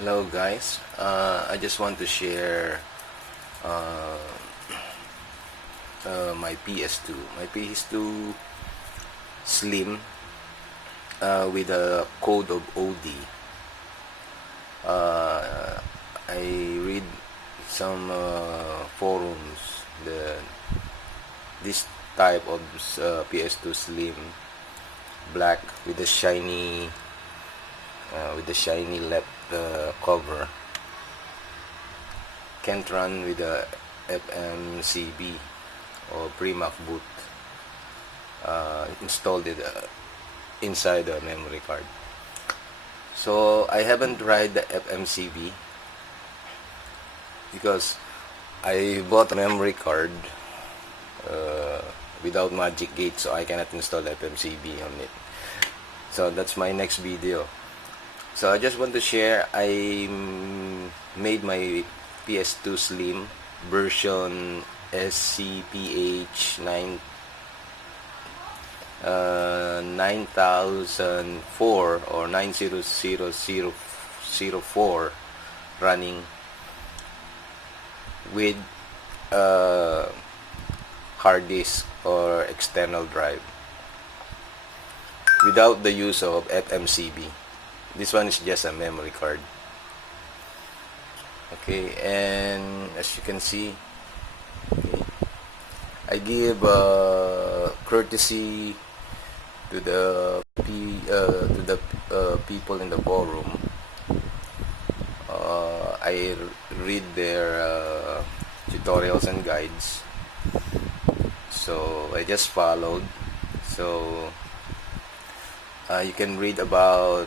Hello guys, I just want to share uh, my PS2. My PS2 Slim with a code of OD. I read some forums that this type of PS2 Slim black with a shiny left cover can't run with a FMCB or pre-Mac boot installed inside the memory card. So I haven't tried the FMCB because I bought a memory card without Magic Gate, so I cannot install FMCB on it. So that's my next video. So I just want to share, I made my PS2 Slim version SCPH-90004 or 90004 running with hard disk or external drive without the use of FMCB. This one is just a memory card. Okay, and as you can see, okay, I give courtesy to the people in the forum. I read their tutorials and guides, so I just followed. So you can read about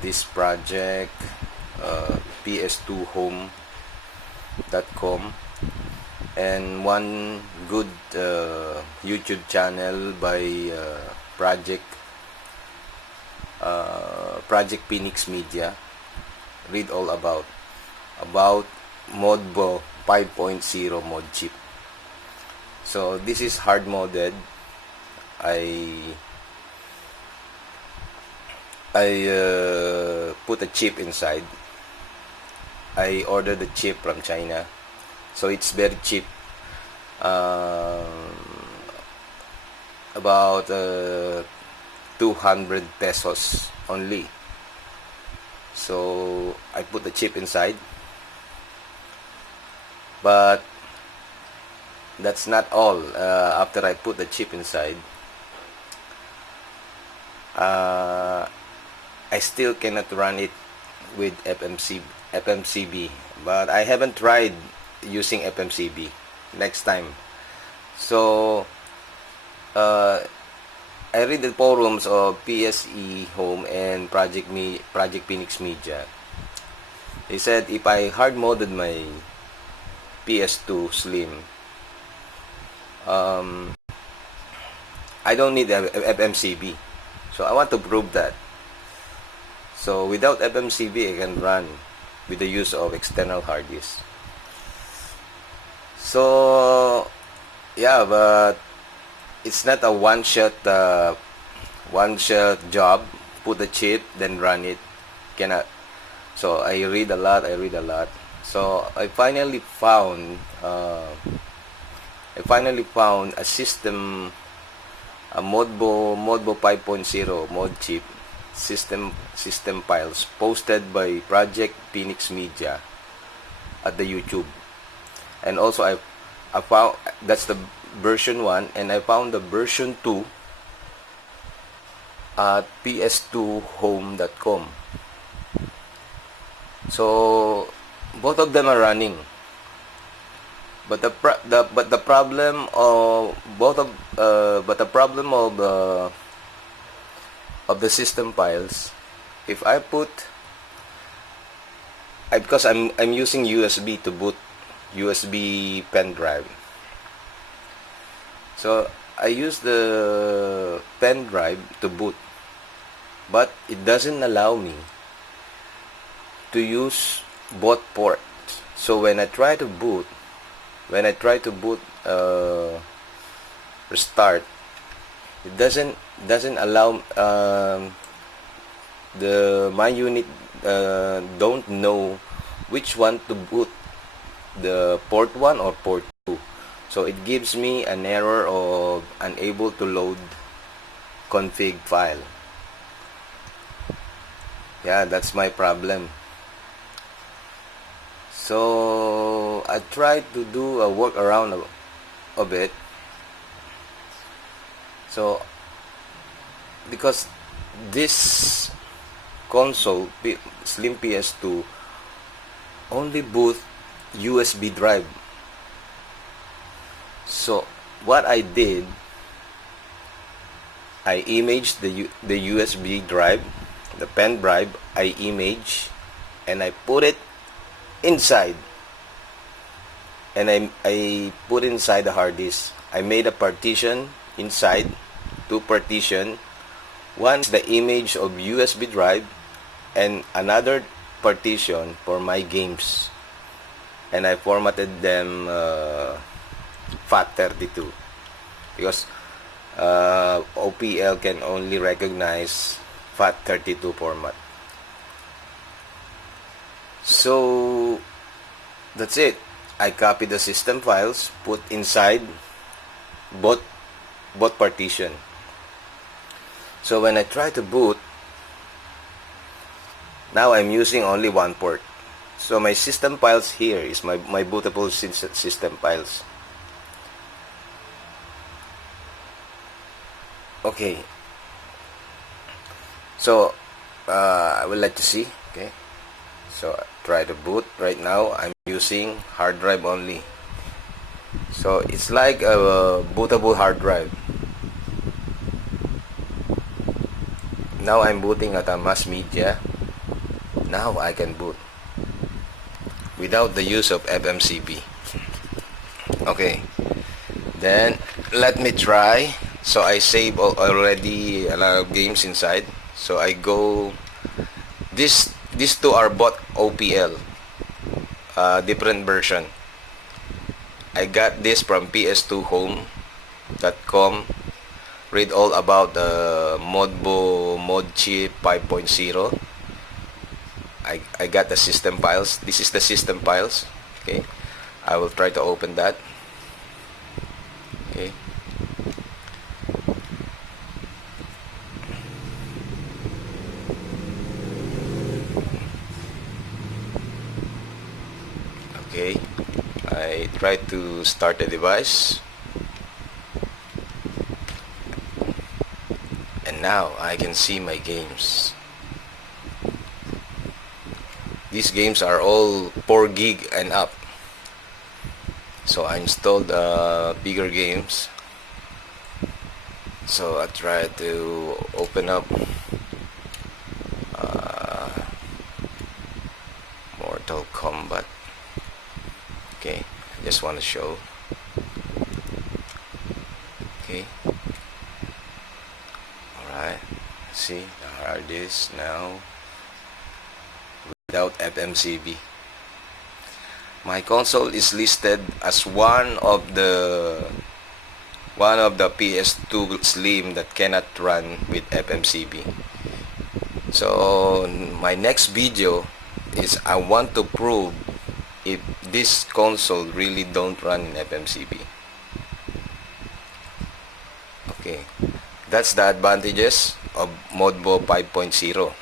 this project, ps2home.com, and one good YouTube channel by Project Phoenix Media. Read all about Modbo 5.0 mod chip. So this is hard modded. I put a chip inside. I ordered the chip from China, so it's very cheap, about 200 pesos only. So I put the chip inside, but that's not all. After I put the chip inside, I still cannot run it with FMCB, but I haven't tried using FMCB. Next time. So I read the forums of PSE Home and Project Phoenix Media. They said if I hard modded my PS2 Slim, I don't need FMCB. So I want to prove that. So without FMCB, I can run with the use of external hard disk. So yeah, but it's not a one-shot job. Put the chip, then run it. Cannot. So I read a lot. So I finally found a system, a Modbo 5.0 mod chip system files posted by Project Phoenix Media at the YouTube. And also I found, that's the version 1, and I found the version 2 at ps2home.com. So both of them are running, but the problem of the system files, if I put, because I'm using USB to boot, USB pen drive. So I use the pen drive to boot, but it doesn't allow me to use both ports. So when I try to boot, restart, it doesn't allow, my unit don't know which one to boot, the port 1 or port 2. So it gives me an error of unable to load config file. Yeah, that's my problem. So I tried to do a workaround of it. So because this console Slim PS2 only boot USB drive. So what I did, I imaged the USB drive, the pen drive, I image and I put it inside, and I put inside the hard disk. I made a partition inside, two partition. One is the image of USB drive and another partition for my games, and I formatted them FAT32 because OPL can only recognize FAT32 format. So that's it. I copy the system files, put inside both partition. So when I try to boot, now I'm using only one port. So my system files here is my bootable system files. Okay. So I would like to see. Okay. So try to boot. Right now I'm using hard drive only. So it's like a bootable hard drive. Now I'm booting at a mass media. Now I can boot without the use of FMCB. Okay, then let me try. So I save already a lot of games inside. So I go, these two are both OPL, different version. I got this from ps2home.com. Read all about the Modbo Chip 5.0. I got the system files. This is the system files. Okay, I will try to open that. Okay. Okay, I try to start the device. And now I can see my games. These games are all 4 gig and up. So I installed bigger games. So I try to open up Mortal Kombat. Okay, I just want to show. Okay. Alright, see the hard disk now without FMCB. My console is listed as one of the PS2 Slim that cannot run with FMCB. So my next video is I want to prove if this console really don't run in FMCB. Okay, that's the advantages of Modbo 5.0.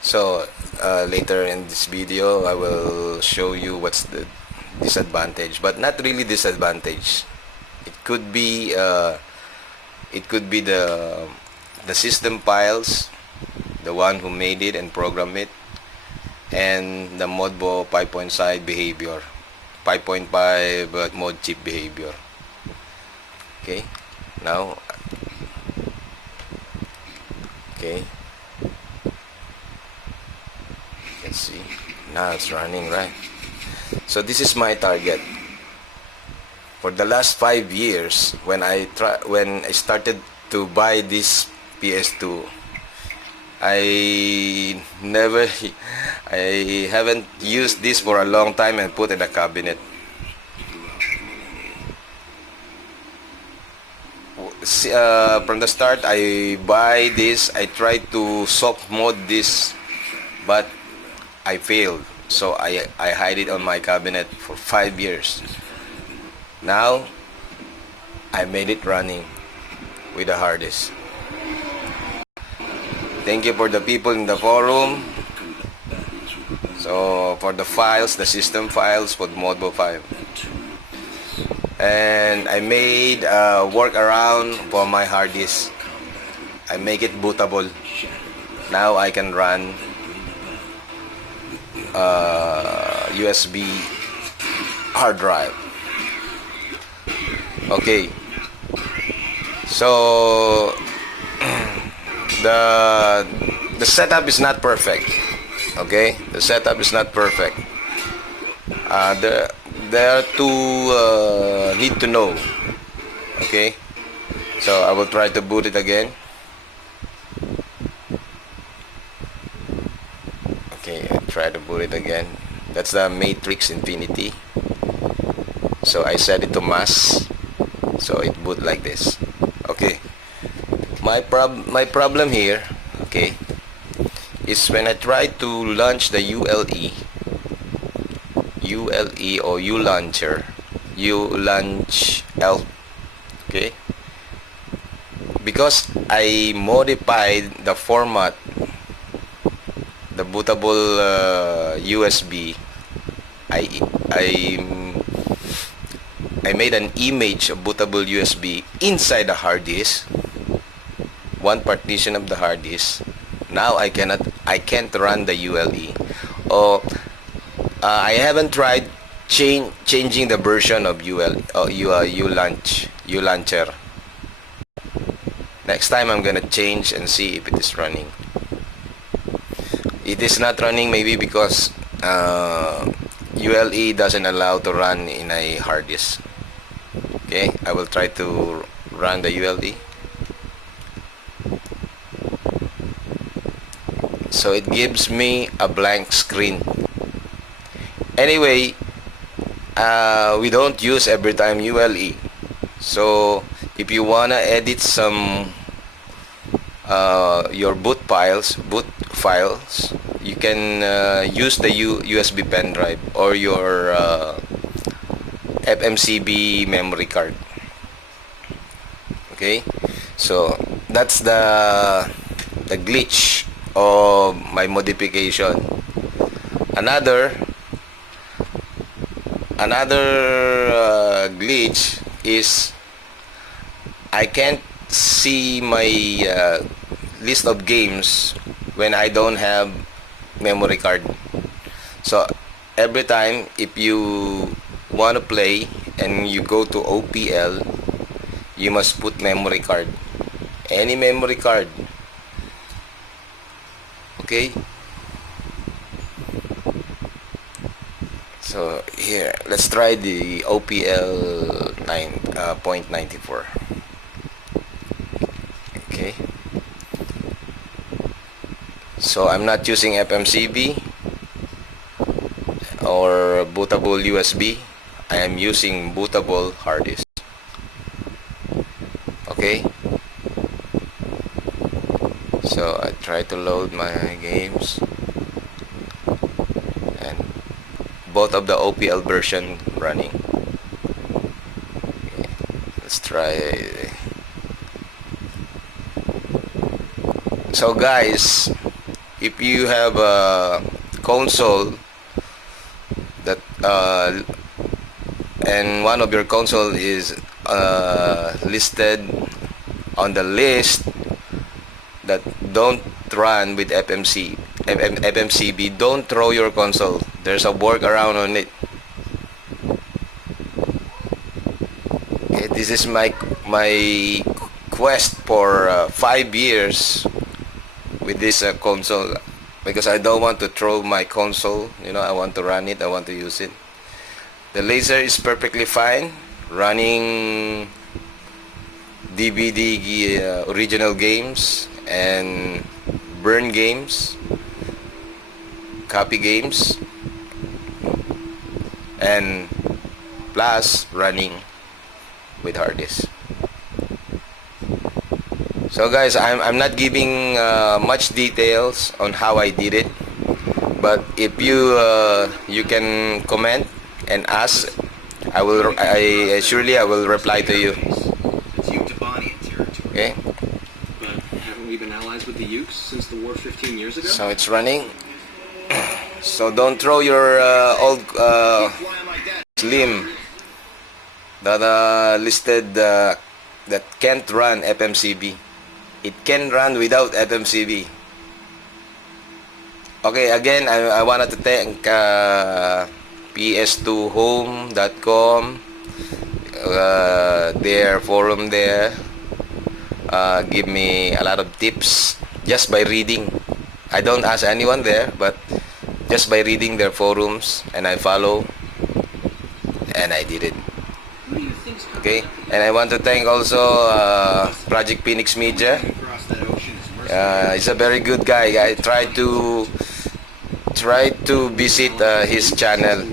So later in this video I will show you what's the disadvantage, but not really disadvantage. It could be the system files, the one who made it and programmed it, and the Modbo 5.5 behavior, 5.5 mod chip behavior. Okay, now, okay, let's see, now it's running, right? So this is my target. For the last 5 years, when I started to buy this PS2, I haven't used this for a long time and put in a cabinet. from the start, I buy this. I try to soft mode this, but I failed. So I hide it on my cabinet for 5 years. Now, I made it running with the hard disk. Thank you for the people in the forum. So for the files, the system files for Modbo 5. And I made a workaround for my hard disk. I make it bootable. Now I can run USB hard drive. Okay. So the setup is not perfect. Okay, the setup is not perfect. There are two need to know. Okay, so I will try to boot it again. Okay, I try to boot it again. That's the Matrix Infinity. So I set it to mass, so it boot like this. Okay, my problem here, okay, is when I try to launch the ULE or U-Launcher, U-Launch L, okay, because I modified the format, the bootable USB. I made an image of bootable USB inside the hard disk, one partition of the hard disk. Now I can't run the ULE. Or I haven't tried changing the version of U-Launcher. Next time I'm gonna change and see if it is running. It is not running maybe because ULE doesn't allow to run in a hard disk. Okay, I will try to run the ULE. So it gives me a blank screen. Anyway, we don't use every time ULE. So if you wanna edit some your boot files, you can use the USB pen drive or your FMCB memory card. Okay, so that's the glitch of my modification. Another glitch is I can't see my list of games when I don't have memory card. So every time if you want to play and you go to OPL, you must put memory card, any memory card. Okay, so here let's try the OPL 9.94. Okay, so I'm not using FMCB or bootable USB. I am using bootable hard disk. Okay, so I try to load my games and both of the OPL version running. Okay, let's try. So guys, if you have a console that and one of your console is listed on the list that don't run with FMCB, don't throw your console. There's a workaround on it. Okay, this is my quest for 5 years with this console, because I don't want to throw my console. You know, I want to run it, I want to use it. The laser is perfectly fine, running DVD original games and burn games, copy games, and plus running with hard disk. So guys, I'm not giving much details on how I did it, but if you can comment and ask, I surely I will reply to you. Okay. But haven't we been allies with the Ukes since the war 15 years ago? So it's running. So don't throw your old Slim that listed that can't run FMCB. It can run without FMCB. Okay, again, I wanted to thank ps2home.com, their forum there. Give me a lot of tips just by reading. I don't ask anyone there, but just by reading their forums, and I follow, and I did it. Okay, and I want to thank also Project Phoenix Media. He's a very good guy. I try to visit his channel.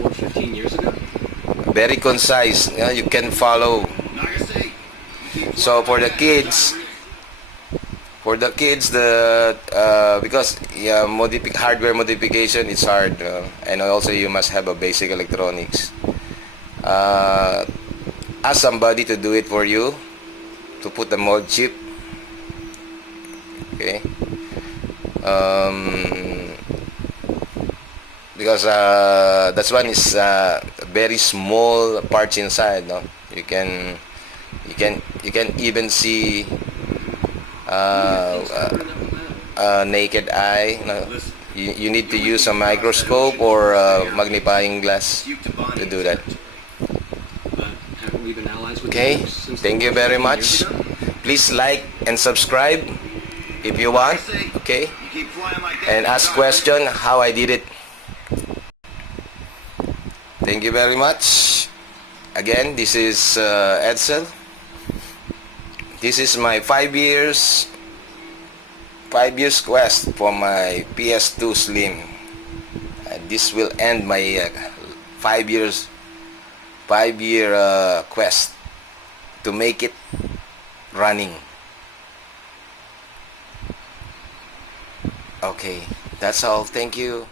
Very concise. You can follow. So for the kids, because hardware modification is hard, and also you must have a basic electronics. Ask somebody to do it for you, to put the Modbo chip. Okay. Because that one is very small parts inside. No, you can even see naked eye. No? You need to use a microscope or a magnifying glass to do that. Okay, thank you very much. Please like and subscribe if you want. Okay, and ask question how I did it. Thank you very much. Again, this is Edsel. This is my 5 years quest for my PS2 Slim. This will end my 5 year quest to make it running. Okay, that's all. Thank you.